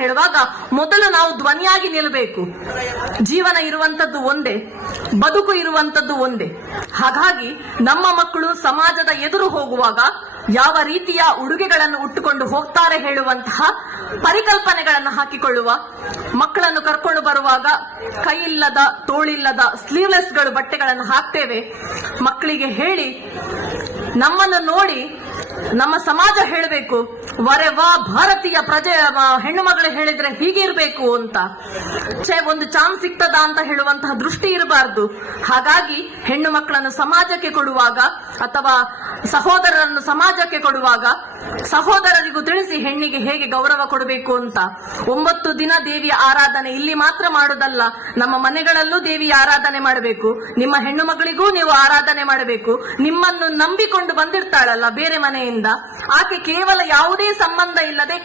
ಹೇಳುವಾಗ ಮೊದಲು ನಾವು ಧ್ವನಿಯಾಗಿ ನಿಲ್ಲಬೇಕು. ಜೀವನ ಇರುವಂತದ್ದು ಒಂದೇ, ಬದುಕು ಇರುವಂತದ್ದು ಒಂದೇ. ಹಾಗಾಗಿ ನಮ್ಮ ಮಕ್ಕಳು ಸಮಾಜದ ಎದುರು ಹೋಗುವಾಗ ಯಾವ ರೀತಿಯ ಉಡುಗೆಗಳನ್ನು ಉಟ್ಟುಕೊಂಡು ಹೋಗ್ತಾರೆ ಹೇಳುವಂತಹ ಪರಿಕಲ್ಪನೆಗಳನ್ನು ಹಾಕಿಕೊಳ್ಳುವ, ಮಕ್ಕಳನ್ನು ಕರ್ಕೊಂಡು ಬರುವಾಗ ಕೈಯಿಲ್ಲದ ತೋಳಿಲ್ಲದ ಸ್ಲೀವ್ಲೆಸ್ಗಳು ಬಟ್ಟೆಗಳನ್ನು ಹಾಕ್ತೇವೆ. ಮಕ್ಕಳಿಗೆ ಹೇಳಿ, ನಮ್ಮನ್ನು ನೋಡಿ ನಮ್ಮ ಸಮಾಜ ಹೇಳಬೇಕು, ವರೆ ವಾ ಭಾರತೀಯ ಪ್ರಜೆ ಹೆಣ್ಣು ಮಗಳು ಹೇಳಿದ್ರೆ ಹೀಗೆ ಇರಬೇಕು ಅಂತ. ಒಂದು ಚಾನ್ಸ್ ಸಿಗ್ತದ ಅಂತ ಹೇಳುವಂತಹ ದೃಷ್ಟಿ ಇರಬಾರದು. ಹಾಗಾಗಿ ಹೆಣ್ಣು ಮಕ್ಕಳನ್ನು ಸಮಾಜಕ್ಕೆ ಕೊಡುವಾಗ ಅಥವಾ ಸಹೋದರರನ್ನು ಸಮಾಜಕ್ಕೆ ಕೊಡುವಾಗ ಸಹೋದರರಿಗೂ ತಿಳಿಸಿ ಹೆಣ್ಣಿಗೆ ಹೇಗೆ ಗೌರವ ಕೊಡಬೇಕು ಅಂತ. 9 ದಿನ ದೇವಿಯ ಆರಾಧನೆ ಇಲ್ಲಿ ಮಾತ್ರ ಮಾಡುವುದಲ್ಲ, ನಮ್ಮ ಮನೆಗಳಲ್ಲೂ ದೇವಿಯ ಆರಾಧನೆ ಮಾಡಬೇಕು. ನಿಮ್ಮ ಹೆಣ್ಣು ಮಗಳಿಗೂ ನೀವು ಆರಾಧನೆ ಮಾಡಬೇಕು. ನಿಮ್ಮನ್ನು ನಂಬಿಕೊಂಡು ಬಂದಿರ್ತಾಳಲ್ಲ ಬೇರೆ ಮನೆಯಿಂದ, ಆಕೆ ಕೇವಲ ಯಾವುದೇ ಸಂಬಂಧ ಇಲ್ಲದೆ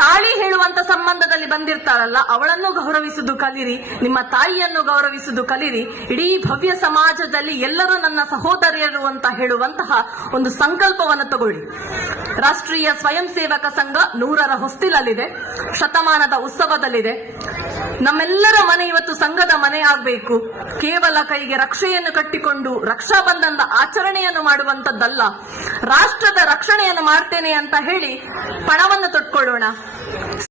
ತಾಳಿ ಹೇಳುವಂತ ಸಂಬಂಧದಲ್ಲಿ ಬಂದಿರ್ತಾಳಲ್ಲ, ಅವಳನ್ನು ಗೌರವಿಸುವುದು ಕಲಿರಿ, ನಿಮ್ಮ ತಾಯಿಯನ್ನು ಗೌರವಿಸುವುದು ಕಲಿರಿ. ಇಡೀ ಭವ್ಯ ಸಮಾಜದಲ್ಲಿ ಎಲ್ಲರೂ ನನ್ನ ಸಹೋದರಿಯರು ಅಂತ ಹೇಳುವಂತಹ ಒಂದು ಸಂಕಲ್ಪವನ್ನು ತಗೊಳ್ಳಿ. ರಾಷ್ಟ್ರೀಯ ಸ್ವಯಂ ಸೇವಕ ಸಂಘ 100ರ ಹೊಸ್ತಿಲಲ್ಲಿದೆ, ಶತಮಾನದ ಉತ್ಸವದಲ್ಲಿದೆ. ನಮ್ಮೆಲ್ಲರ ಮನೆ ಇವತ್ತು ಸಂಘದ ಮನೆ ಆಗಬೇಕು. ಕೇವಲ ಕೈಗೆ ರಕ್ಷೆಯನ್ನು ಕಟ್ಟಿಕೊಂಡು ರಕ್ಷಾ ಬಂಧನದ ಆಚರಣೆಯನ್ನು ಮಾಡುವಂತದ್ದಲ್ಲ, ರಾಷ್ಟ್ರದ ರಕ್ಷಣೆಯನ್ನು ಮಾಡ್ತೇನೆ ಅಂತ ಹೇಳಿ ಪಣವನ್ನು ತೊಟ್ಕೊಳ್ಳೋಣ.